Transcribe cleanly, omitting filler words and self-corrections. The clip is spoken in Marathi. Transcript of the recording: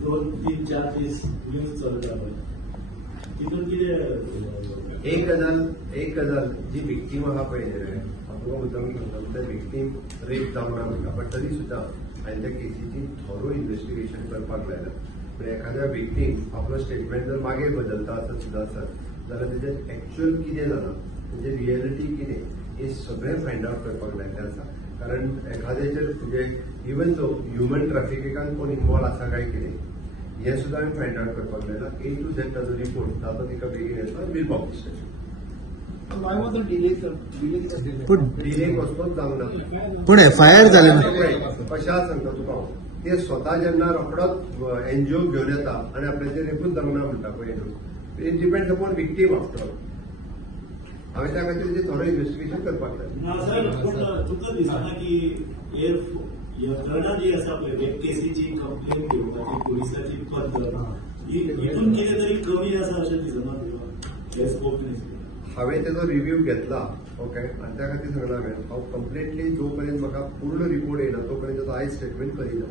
दोन तीन चार दीस न्यूज चलता तितून कितें एक गजाल जी विक्टीम आहा पळय तुका मुद्दम सांगता त्या विक्टीम रेप जावना म्हणटा बट तरी सुद्दां हांवें त्या केसीची थोरो इन्व्हेस्टिगेशन करपाक लायला. म्हणजे एखाद्या विक्टीम आपलो स्टेटमेंट जर मागीर बदलता आसत सुद्दां आसत जाल्यार तेजें एक्च्युअल कितें जालां म्हणजे रियलिटी कितें हे सगळें फायंड आउट करपाक लायिल्लें आसा. कारण एखाद्याचेर म्हणजे इवन जो ह्युमन ट्रॅफिकिंगान कोण इन्वॉल्व आसा काय कितें हे सुद्दां हांवें फायंड आउट करपाक लायला. A to Z ताजो रिपोर्ट ताजो तिका बेगीन येता वील पब्लिश. डिले वचपाक जावना पूण FIR जाले ना. कशा सांगता तुका हांव ते स्वता जेन्ना रोखडोच एनजीओ घेवन येता आनी आपल्याचेर रेपूच जावना म्हणटा पळय it depends upon victim after all. हांवें त्या खातीर थोडं इन्व्हेस्टिगेशन करपाक लायलें. तुका दिसना की यंत्रणा जी आसा पळय रेप केसीची कंप्लेन घेवपाची पुलिसाची पद्दत हितून कितें तरी कमी आसा अशें दिसना तुका? हांवें तेजो रिव्ह्यू घेतला ओके आनी त्या खातीर सांगला हांवें हांव कंप्लिटली जो पर्यंत म्हाका पूर्ण रिपोर्ट येयना तो पर्यंत हांव स्टेटमेंट करिना.